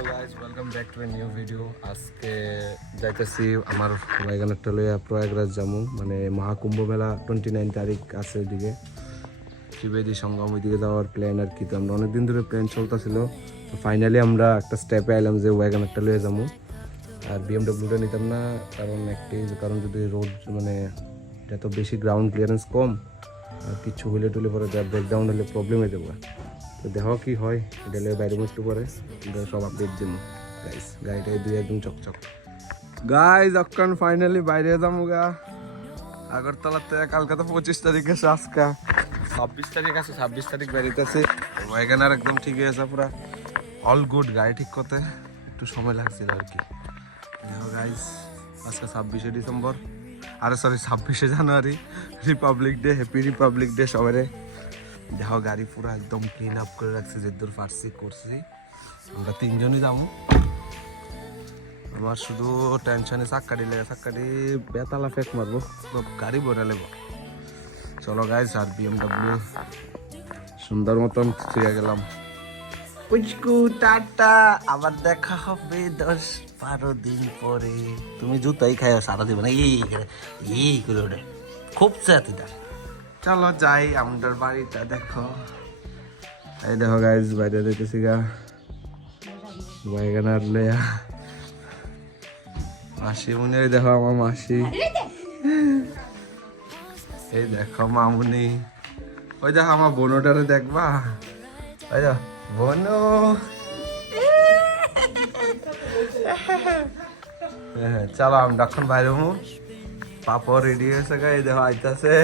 Hello guys, welcome back to a new video. আজকে যাইতেছি আমার ওয়াইগানারটা লইয়া প্রয়াগরাজ যামু, মানে মহাকুম্ভ মেলা 29 তারিখ আছে ওইদিকে, ত্রিবেদী সঙ্গম ওইদিকে যাওয়ার প্ল্যান আর কি। তো আমরা অনেকদিন ধরে প্ল্যান চলতেছিল, তো ফাইনালি আমরা একটা স্টেপে আইলাম যে ওয়াইগানারটা লইয়া যাবো। আর বিএমডব্লিউটা নিতাম না, কারণ যদি রোড মানে এত বেশি গ্রাউন্ড ক্লিয়ারেন্স কম, আর কিছু হইলে টুলে পরে ব্রেকডাউন হলে প্রবলেম হয়ে যাবো। তো দেখো কি হয়, এটা বাইরে একটু পরে সব আপডেট দিন গাইস। গাড়িটা দুই একদম চকচক গাইস। অক্ষণ ফাইনালি বাইরে যাবো গা আগরতলাতে। কালকে তো 25 তারিখ আছে, আজকে 26 তারিখ আছে। 26 তারিখ বেরিতেছে। ওয়াগনার একদম ঠিক আছে, পুরা অল গুড। গাড়ি ঠিক করতে একটু সময় লাগছিল আর কি। দেখো গাইস, আজকে 26শে ডিসেম্বর, আরে সরি 26শে January, Republic Day. Happy Republic Day সবাই। দেখো গাড়ি পুরো একদম ক্লিন আপ করে রাখছে, যে দূর পারছি করছি। আমরা তিনজনই যাবো। আমার শুধু টেনশনে চাক্কাটি বেতালা ফেক মারবো, গাড়ি ভরে নেবো। চলো গাইস, আর বিএমডব্লিউ সুন্দর মতন ফিরে গেলাম। পুচকু টাটা, আবার দেখা হবে 10-12 দিন পরে। তুমি জুতাই খাই সারা দিবে না, এই করে ওঠে খুব চাতিটা। চলো যাই আমাদের বাড়িটা দেখো। এই দেখো গাইজ, বাইরে দেখতেছি গা ওয়াগনার লয়া মাসি মুনি। এই দেখো আমার মাসি, এই দেখো মামুনি। ওই দেখো আমার বোনটারে দেখবা, ওই দেখো বোনো। চলো আমরা এখন বাইরে হবো। পাপা রেডি হয়েছে গা, এই দেখো আইতাছে।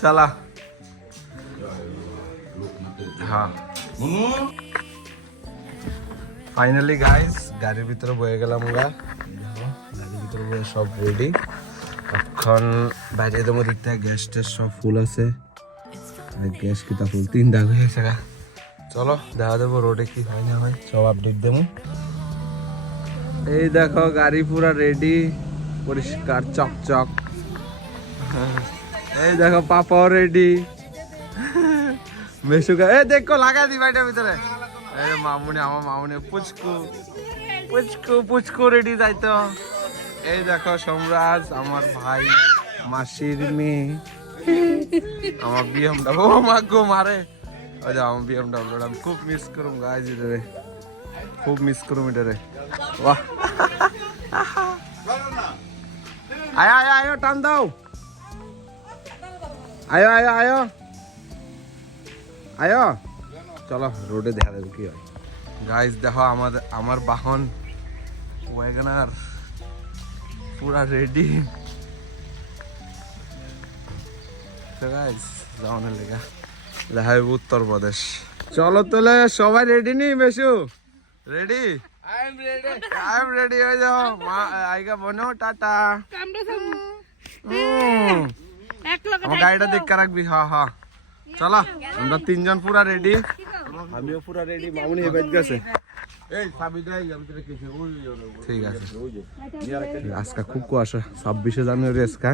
চলা হ্যাঁ। ফাইনালি গাইস, গাড়ির ভিতরে বয়ে গেলাম আমরা। গাড়ির ভিতরে বয়ে সব রেডি। এখন বাইরে দেবো, দিকটা গ্যাস ট্যাস সব ফুল আছে। গ্যাস কিতা ফুল 3টা হয়েছে গা। চলো দেখা দেবো রোডে কি হয় না হয়, সব আপডেট দেবো। এই দেখো গাড়ি পুরা রেডি, পরিষ্কার চকচক। এই দেখো পাপাও রেডি। মেসুকা এই দেখো লাগা দি বাড়িটার ভিতরে। এই মামুনি, আমার মামুনি পুচকু পুচকু পুচকু রেডি যাইতো। এই দেখো সম্রাজ, আমার ভাই মাসির মেয়ে, আমার বিএমডব্লিউ। ও মা গো মারে, ওই যে আমার বিএমডব্লিউ। আমি খুব মিস করুম গাইজ এটারে, খুব মিস করুম এটারে। বাহ, আয় আয় আয় টান দাও, আয়ো আয়ো আয়ো আয়ো। চলো রোডে দেখা দেবো কি হয়। গাইজ দেখো আমার বাহন ওয়াগনার পুরা রেডি। গাইজ যাওয়ানোর লেগা দেখা যাবে উত্তরপ্রদেশ। চলো তোলে সবাই রেডি নি? বেশু রেডি? I am ready. হয়ে যাও আইগা বোনো, টাটা। আমার গাড়িটা দেখে রাখবি। হ্যাঁ হ্যাঁ চলো, আমরা তিনজন পুরা রেডি। আমিও পুরা রেডি, মামুনি হেবাইত গেছে। ঠিক আছে। আজকে খুব কুয়াশা, 26শে জানুয়ারি আজকে।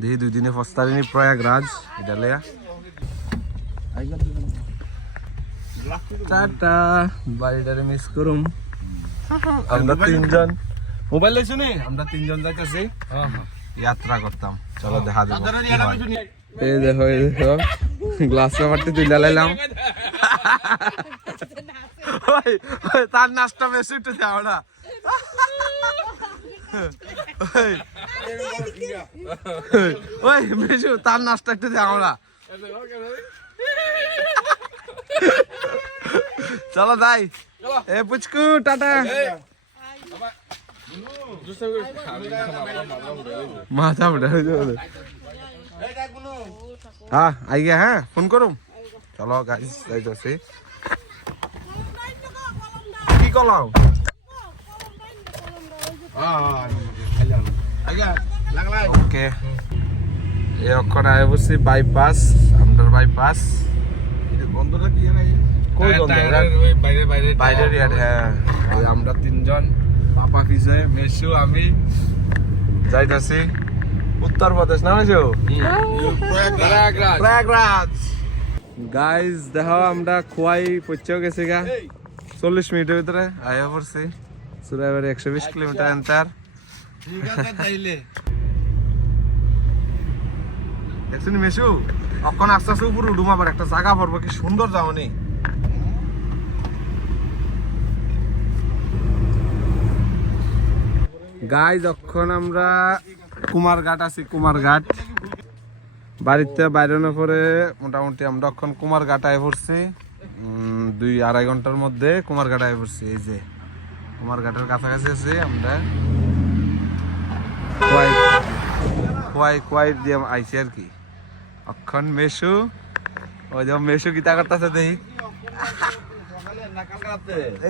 দেখি 2 দিনে ফস্তারিনি প্রয়াগরাজ এটা লেয়া। টাটা, বাড়িটারে মিস করুম। আমরা তিনজন মোবাইল লেছো নি, আমরা তিনজন যাইতেছি যাত্রা করতাম। চলো দেখা দেবো। এই দেখো এই দেখো গ্লাস পেপারটি তুলে লাইলাম। তার নাচটা বেশি একটু যাও না। ওই মেশু, তার নাচটা একটু যাও না। চলো যাই। এ পুচকু টাটা। মাথা হ্যাঁ আই গিয়া, হ্যাঁ ফোন করুম। চলো গাইস যাইতেছি। কি কলাও ওকে। এই অক্ষর আয় বসছি বাইপাস, আমদার বাইপাস। বন্ধটা কি বাইরের ইয়ার। হ্যাঁ আমরা তিনজন, পাপা পিছে, মেসু, আমি যাইতেছি উত্তরপ্রদেশ। না মেসু? প্রয়াগরাজ। গাইজ দেখো আমরা খোয়াই পৌঁছেও গেছি গা 40 মিনিটের ভিতরে আয়া পড়ছি সুরাইবাড়ি 120 কিলোমিটার এন্টার দেখছেন মেশু অখন আস্তে আস্তে উপরে উঠুম আবার একটা জায়গা পড়বো কি সুন্দর যাওনি গাইজ যখন আমরা কুমারঘাট আছি কুমারঘাট বাড়িতে বাইরানোর পরে মোটামুটি আমরা এখন কুমারঘাট আয় পড়ছি 2-2.5 ঘন্টার মধ্যে কুমারঘাট আয় পড়ছি এই যে কুমারঘাটের কাছাকাছি আছি আমরা কোয়াই দিয়ে আইছি আর কি এখন মেশু ওই যে মেশু কিতা করতেছে দেই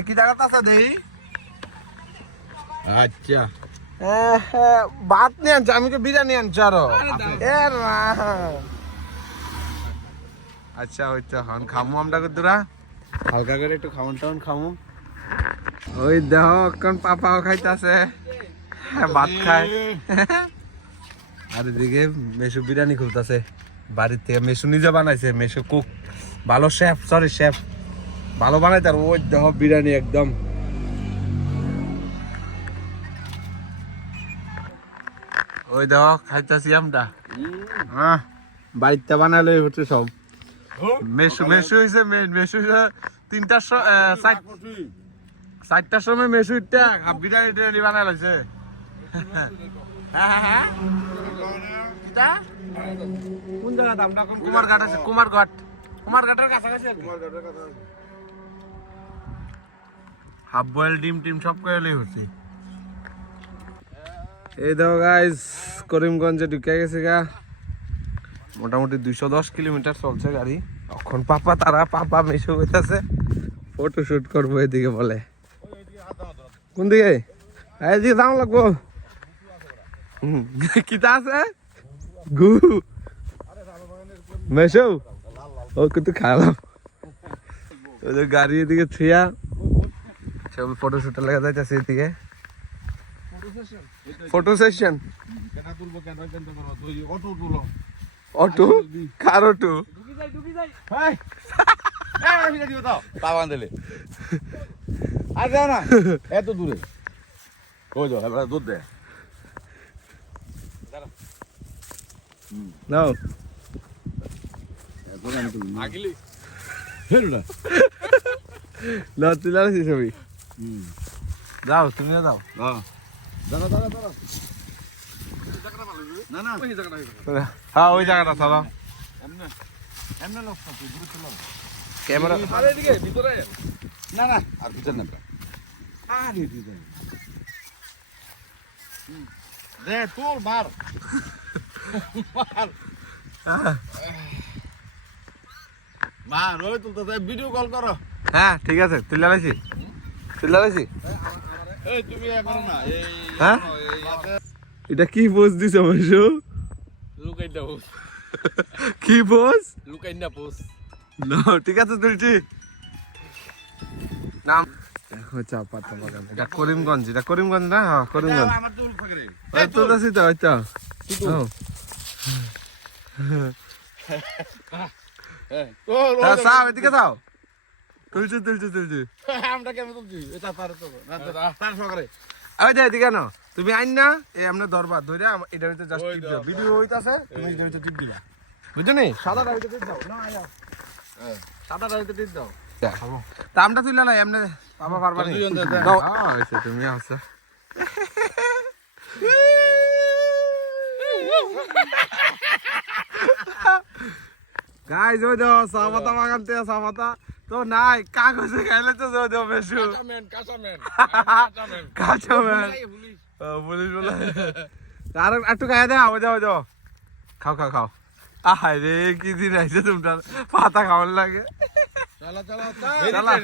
কিতা করতেছে দেই আচ্ছা ভাত নিয়ে আনছে আমি তো বিরিয়ানি আনছি আরো আচ্ছা ওই তো হন খামু আমরা কতরা হালকা করে একটু খাওয়ান টাউন খামু ওই দেহ এখন পাপাও খাইতেছে ভাত খায় আর এদিকে মেশু বিরিয়ানি খুলতেছে বাড়ির থেকে মেশু নিজে বানাইছে মেশু কুক ভালো শেফ ভালো বানাই তার ওই দেহ বিরিয়ানি একদম ওই দেহ খাইতেছি আমরা বাড়িতে বানালে হচ্ছে সব মেশু হয়েছে মেশু 4টার সময় মেশু বিরিয়ানি বানাই লাগছে কোন জায়গাটা আমরা কুমারঘাট আছে কুমারঘাটের কাছাকাছি হাফ বয়েল ডিম সব করে হচ্ছে এই দেখো গাইজ করিমগঞ্জে ঢুকে গেছে গা মোটামুটি 210 কিলোমিটার চলছে গাড়ি এখন পাপা মেশো হইতেছে ফটো শুট করবো এদিকে বলে কোন দিকে এদিকে যাও লাগবো কিতা আছে গু মেশো ও কিন্তু খাওয়ালাম ওদের গাড়ি এদিকে থিয়া সব ফটো শুটের লেগে যাইতেছে এদিকে ফটো সেশন অটো কার অটো এত দূরে দুধ দে নাও না তুই লাগছিস ছবি যাও তুমি যাও হ্যাঁ ওই জায়গাটা চলো ক্যামেরা না আর ভিতর না দে তোর মার ওই তুলতে ভিডিও কল করো হ্যাঁ ঠিক আছে তুই লাগাইছি এই তুমি এখন না এই হ্যাঁ এটা কি পোজ দিছ মেশো লুকাইটা পোজ কি পোজ লুকাইনা পোজ না ঠিক আছে তুলছি নাম দেখো চাপাতা বাগান এটা করিমগঞ্জ না হ্যাঁ করিমগঞ্জ আমার চুল ফাকরে এই তো দাসি তো আচ্ছা ও সাও এদিকে দাও তুলছি আমরা কেমন তুলছি এটা পারে তো না তার সকালে ওই যে এদিকে না তুমি আইন না এই আমরা দরবার ধরে এটার ভিতরে জাস্ট টিপ দিও ভিডিও হইতাছে তুমি এটার ভিতরে টিপ দিবা বুঝছো নি সাদাটা ভিতরে টিপ দাও না আয়া সাদাটা ভিতরে টিপ দাও তা আমরা তুইলা না এমনে বাবা পারবা নি দাও আইছে তুমি আসো গাইস ওই দাও সাবাতা বাগান থেকে সাবাতা তো নাই কাগজে খাইলে তো দাও বেশু কাঁচামেন পুলিশ বলে আর একটু খাইয়া দাও যাও খাও আহাই রে কি দিন আইছে তোমরা পাতা খাওয়ার লাগে চলা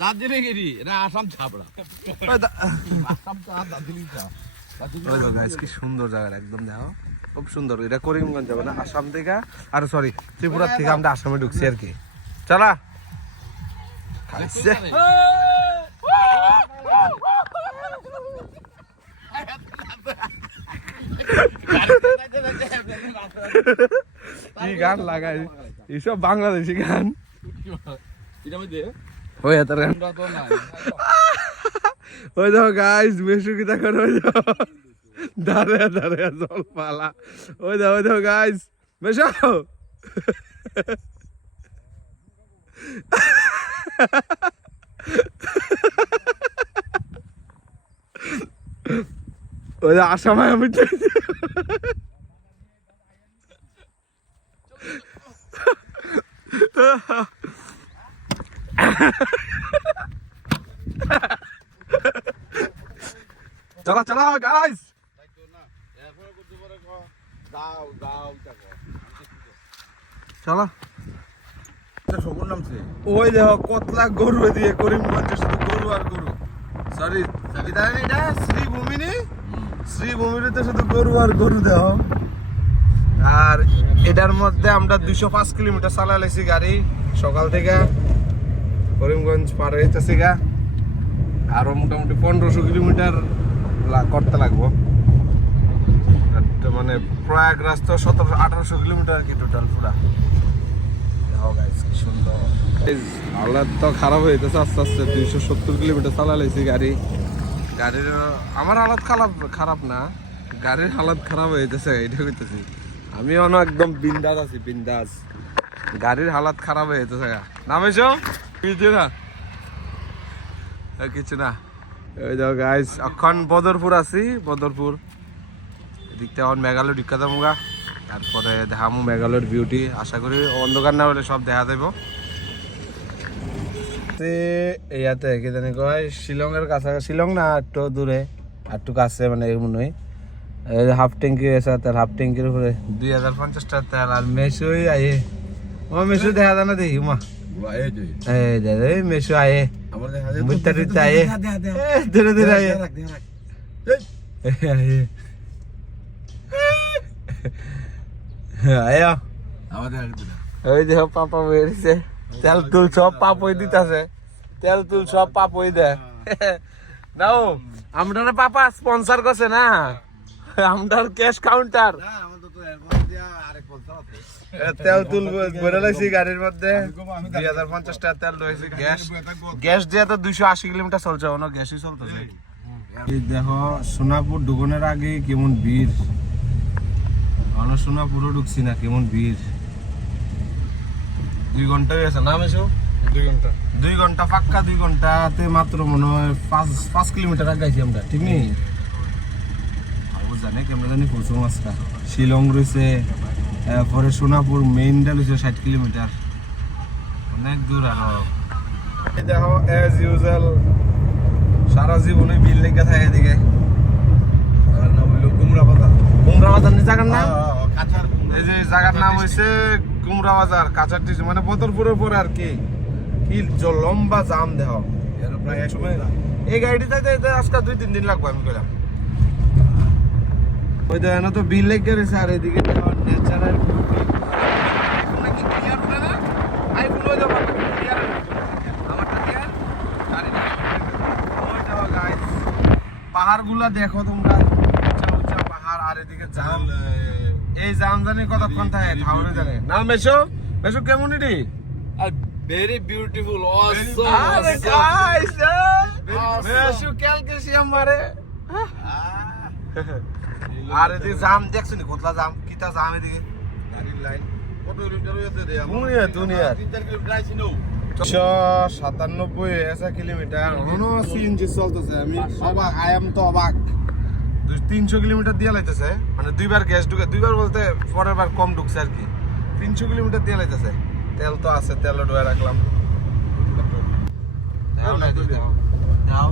দার্জিলিং এরি এটা আসাম ছাপড়া আসাম চা দার্জিলিং চা গাইস কি সুন্দর জায়গা একদম দেখো খুব সুন্দর এটা করিমগঞ্জ যাবে না আসাম থেকে আর সরি ত্রিপুরা থেকে আমরা আসামে ঢুকছি আর কি চলা খাইছে কি গান লাগাই এইসব বাংলাদেশি গান এটা মধ্যে ওই এত গান আমরা তো নাই ওই দেখো গাইস মেশু কি দেখো ওই দেখো দাঁড়িয়ে দাঁড়িয়ে জল পালা ওই দেখো গাইস মেশো ওই আসামায় আমি চলো চলো গাইস এরপরে করতে পারে দাও দাও টাকা চলো এটা সবুর নামছে ওই দেখো কতলা গরু দিয়ে করিমগঞ্জে শুধু গরু আর গরু সরি এটা শ্রীভূমিনি শ্রীভূমিতে শুধু গরু আর গরু দেহ আর এটার মধ্যে আমরা 205 কিলোমিটার চালাইছি গাড়ি সকাল থেকে করিমগঞ্জ পার হইতেছি গা আরো মোটামুটি 1500 কিলোমিটার করতে লাগবো মানে প্রয়াগরাজ তো 1700-1800 কিলোমিটার কি টোটাল পুরা কি সুন্দর হালাত তো খারাপ হইতেছে আস্তে আস্তে 270 কিলোমিটার চালাইছি গাড়ির আমার হালাত খারাপ না গাড়ির হালাত খারাপ হইতেছে এটা কইতেছি আমি একদম বিন্দাস আছি বিন্দাস গাড়ির হালাত খারাপ হইতেছে নামেছো কিছু না কিছু না ওই দেখো গাইস এখন বদরপুর আছি বদরপুর এদিকটা এখন মেঘালয় ঢুকা যাবো তারপরে দেখামু মেঘালয়ের বিউটি আশা করি অন্ধকার না হলে সব দেখা দেব ইয়াতে কি জানি কয় শিলংয়ের কাছাকাছি শিলং না একটু দূরে একটু কাছে মানে মনে হয় হাফ ট্যাঙ্কি আছে তার হাফ ট্যাঙ্কির উপরে 2050 টাকা তেল আর মেসুই আয়ে ও মেসু দেখা যায় না দেখি মা এই দে মেসু আয়ে আমার দেখা যায় মুত্তা টুত্তা আয়ে ধীরে ধীরে আয়ে আয়ে আয়া আমাদের ওই দেখো পাপা বেরিয়েছে তেল তুল সব পাপই দিতেছে তেল তুল সব পাপই দেয় নাও আমরা পাপা স্পন্সর করছে না আমরা ক্যাশ কাউন্টার না আমাদের তো এরপর দিয়া আরেক বলতে হবে তেল তুল ভরে লাইছি গাড়ির মধ্যে 2050 টাকা তেল রয়েছে গ্যাস দিয়ে তো 280 কিলোমিটার চলছে অন্য গ্যাসই চলতেছে এই দেখো সোনাপুর ঢুকনের আগে কেমন ভিড় আমরা সোনাপুরও ঢুকছি না কেমন ভিড় 2 ঘন্টা হয়েছে না মেশো 2 ঘন্টা পাক্কা 2 ঘন্টাতে মাত্র মনে হয় 5 কিলোমিটার আগে আছি আমরা ঠিক নেই জানে কেমন জানি পৌঁছো মাছটা শিলং রয়েছে পরে সোনাপুর মেইনটা রয়েছে 60 কিলোমিটার অনেক দূর আরো দেখো এজ ইউজুয়াল সারা জীবনে বিল লেগে থাকে এদিকে আর নাম হলো কুমড়া বাজার কুমড়া বাজার নি জায়গার নাম কাঁচার এই যে জায়গার নাম হইছে কুমড়া বাজার কাঁচার ডিস্ট্রিক্ট মানে বদরপুরের পরে আর কি কি লম্বা জাম দেহ এর প্রায় এক সময় এই গাড়িটি যাইতে আজকে 2-3 দিন লাগবে আমি কইলাম ওই দেখেন তো বিল লেগে গেছে আর এদিকে ন্যাচারাল বিউটি নাকি ক্লিয়ার উঠে না আইফোন হয়ে যাবে ক্লিয়ার আমারটা ক্লিয়ার গাড়ি ওই দেখো গাইস পাহাড়গুলো দেখো তোমরা উঁচা উঁচা পাহাড় আর এদিকে জাম এই জাম জানি কতক্ষণ থাকে ঠাউরে জানে না মেশো মেশো কেমন এটি very beautiful আরে গাইস মেশো ক্যালকেসি আমারে আর এদিকে জাম দেখছো নি কতলা জাম কিটা জাম এদিকে গাড়ির লাইন কত কিলোমিটার হয়েছে রে দুনিয়া 3-4 কিলোমিটার আইছি নো 97 কিলোমিটার এখনো সিএনজি চলতেছে আমি অবাক আই এম তো অবাক 300 কিলোমিটার দিয়ে লাইতেছে মানে দুইবার গ্যাস ঢুকে দুইবার বলতে পরের বার কম ঢুকছে আর কি 300 কিলোমিটার দিয়ে লাইতেছে তেল তো আছে তেলও ঢুকে রাখলাম দাও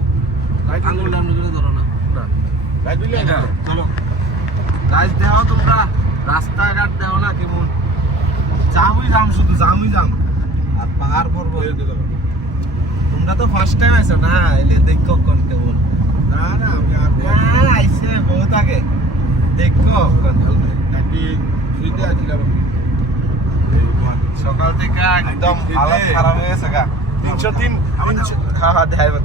লাইট আঙুল নাম করে ধরো না লাইট বিল চলো গাইস দেখো তোমরা রাস্তাঘাট দেখো না কেমন জাম শুধু জামই জাম আর পাহাড় পর্বত তোমরা তো ফার্স্ট টাইম আইছো না এলে দেখো কোন কেমন না না আমি আর আইছে বহুত আগে দেখো নাকি ফ্রিতে আছিলাম সকাল থেকে একদম হালত খারাপ হয়ে গেছে গা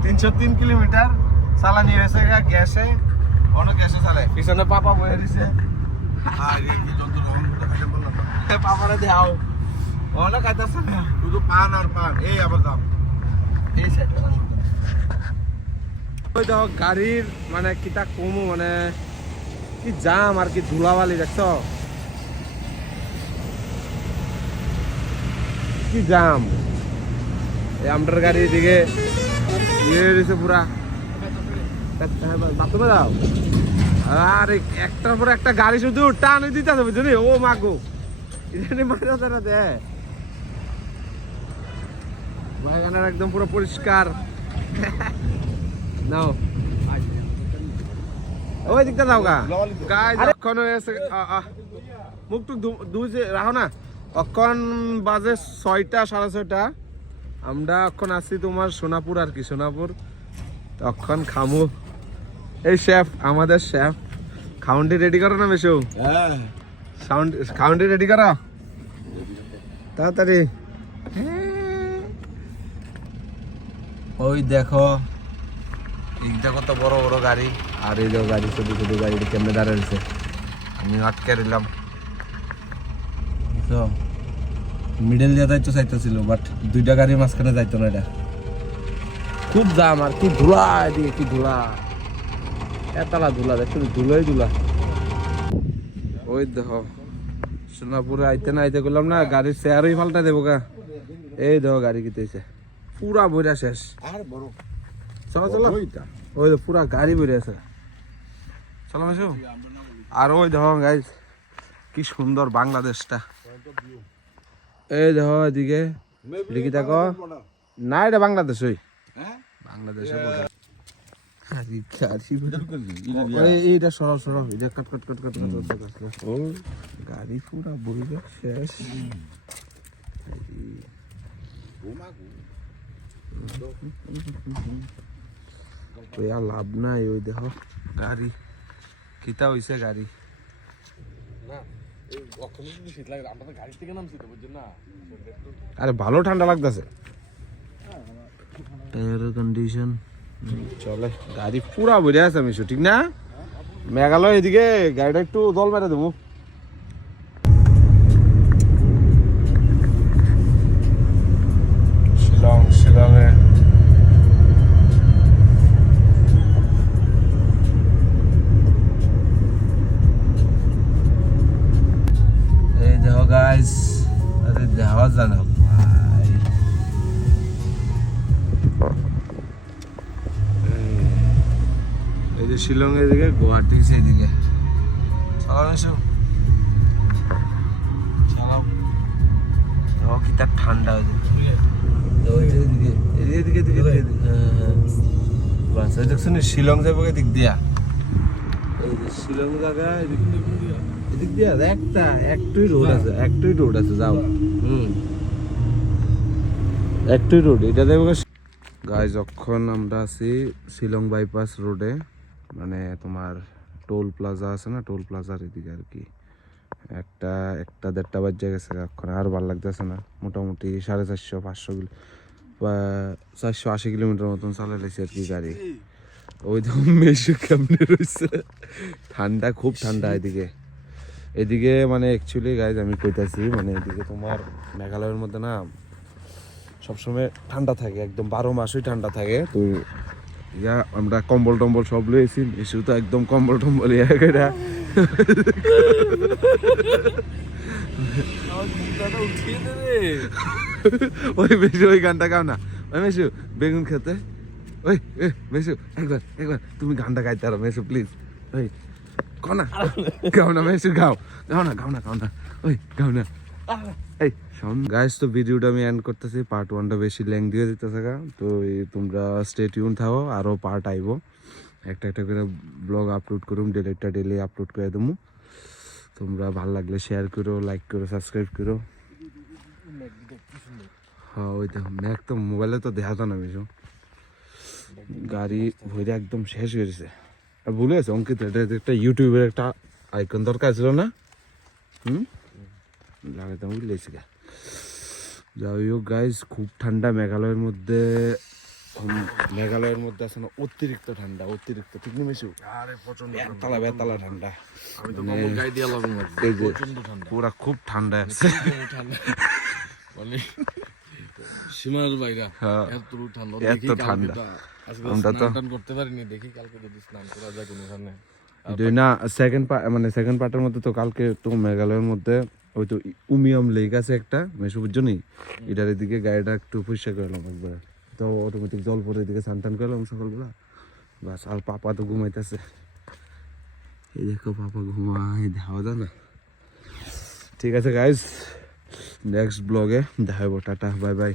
303 কিলোমিটার চালানি হয়েছে গা গ্যাসে অনেক গ্যাসে চালে পিছনে পাপা বয়ে দিছে আর এই কি যত রং তো খাইতে বললাম পাপারে দেও অনেক খাইতেছে না শুধু পান আর পান এই আবার দাম এই সাইডে ওই দেখো গাড়ির মানে কিটা কমু মানে কি জাম আর কি ধুলাবালি দেখছো কি জাম এই আমটার গাড়ি এদিকে ইয়ে রয়েছে পুরা বাথরুমে যাও আর একটার পর একটা গাড়ি শুধু টান দিতে হবে বুঝলি ও মাগো এখানে মারা তারা দে বাগানের একদম পুরো পরিষ্কার নাও ওই দিকটা যাও গা গাই যখন হয়েছে মুখ টুক দুজে রাখো না অক্ষণ বাজে 6টা 6:30 আমরা এখন আছি তোমার সোনাপুর আর কি সোনাপুর তখন খামু এই শেফ আমাদের শেফ খাউন্ডি রেডি করো না বেশু হ্যাঁ খাউন্ডি রেডি করো তাড়াতাড়ি ওই দেখো এইটা কত বড় বড় গাড়ি আর এই দেখো গাড়ি ছোট ছোট গাড়ি কেমনে দাঁড়িয়েছে আমি আটকে দিলাম তো মিডল দিয়ে যাইতো চাইতেছিল বাট দুইটা গাড়ির মাঝখানে যাইতো না এটা খুব দাম আর কি ধুলা এদিকে কি ধুলা এতলা ধুলা দেখছো ধুলোই ধুলা ওই দেখো সোনাপুরে আইতে না আইতে করলাম না গাড়ির চেয়ারই পাল্টা দেবো গা এই দেখো গাড়ি কিতেছে পুরা বইরা শেষ আর বড় চলো চলো ওই তো পুরা গাড়ি বেরিয়ে আছে চলো মাসু আর ওই দেখো গাইজ কি সুন্দর বাংলাদেশটা এই দেখো এদিকে দেখি দেখো না এটা বাংলাদেশ ওই বাংলাদেশে এইটা সরাও সরাও এটা কাট কাট কাট কাট কাট ও গাড়ি পুরা বইরা শেষ ওই আর লাভ নাই ওই দেখো গাড়ি কিতা হইছে গাড়ি আরে ভালো ঠান্ডা লাগতেছে এয়ার কন্ডিশন চলে গাড়ি পুরা ভরে আছে আমি ঠিক না মেঘালয় এদিকে গাড়িটা একটু জল মেরে দেবো শিলংয়ে এই দেখো গাইস আরে দেওয়া জানা ভাই এই যে শিলংয়ের দিকে গুয়াহাটি সেদিকে চালাও এসো চালাও দেখো কি তার ঠান্ডা শিলং যাবো এদিক দিয়া এই যে শিলং জায়গা এদিক দিয়া একটা একটুই রোড আছে যাও একটুই রোড এটা দেবো গাইজ যখন আমরা আছি শিলং বাইপাস রোডে মানে তোমার টোল প্লাজা আছে না টোল প্লাজার এদিকে আর কি একটা 1:30 বাজে গেছে এখন আর ভালো লাগতেছে না মোটামুটি 450-500 480 কিলোমিটার মতন চালাইছি আর কি গাড়ি ওই তো মেশু কেমনে রয়েছে ঠান্ডা খুব ঠান্ডা এদিকে মানে অ্যাকচুয়ালি গাইজ আমি কইতাছি মানে এদিকে তোমার মেঘালয়ের মধ্যে না সবসময় ঠান্ডা থাকে একদম 12 মাসই ঠান্ডা থাকে তো ইয়া আমরা কম্বল টম্বল সব লইছি মেশু তো একদম কম্বল টম্বল ইয়া ওই মেশু ওই গানটা গাও না ওই মেশু বেগুন খেতে ওই মেশু একবার তুমি গানটা গাইতে পারো মেশু প্লিজ ওই গাও না মেশু গাও না ওই গাও না এই গাইস তো ভিডিওটা আমি এন্ড করতেছি পার্ট 1টা বেশি লেন্থ দিয়ে দিতেছে তো তোমরা স্টে টিউন থাকো আরো পার্ট আইবো একটা করে ব্লগ আপলোড করুম ডেলি আপলোড করে দেবো তোমরা ভালো লাগলে শেয়ার করো লাইক করো সাবস্ক্রাইব করো হ্যাঁ ওই দেখো ম্যাক তো মোবাইলে তো দেখা তো না বেশি গাড়ি ভরে একদম শেষ হয়ে গেছে আর ভুলে গেছে অঙ্কিত এটা একটা ইউটিউবের একটা আইকন দরকার ছিল না লাগাতাম বুঝলেছি গা যাই হোক গাইজ খুব ঠান্ডা মেঘালয়ের মধ্যে আছে না অতিরিক্ত ঠান্ডা ঠিক না মেশু আরে প্রচন্ড বেতালা ঠান্ডা আমি তো কম্বল গায়ে দিয়ে লাগলাম এই যে পুরা খুব ঠান্ডা আছে মানে সীমার বাইরা হ্যাঁ। এত ঠান্ডা এত দেখি ঠান্ডা। কালকে আজকে আমরা তো- স্নান করতে পারিনি, দেখি কালকে যদি স্নান করা যায় কোনোখানে। এটাই না সেকেন্ড পার্টের মধ্যে তো কালকে তো মেঘালয়ের মধ্যে ওই তো উমিয়াম লেক আছে একটা মেসু বুঝছনি, এটার এদিকে গাড়িটা একটু পরিষ্কার করলাম একবার, তো অটোমেটিক জল পরে এদিকে স্নান টান করলাম সকালবেলা বাস। আর পাপা তো ঘুমাইতেছে, এই দেখো পাপা ঘুমাই, দেখা যায় না। ঠিক আছে গাইজ, নেক্সট ব্লগে দেখা হবো, টাটা বাই বাই।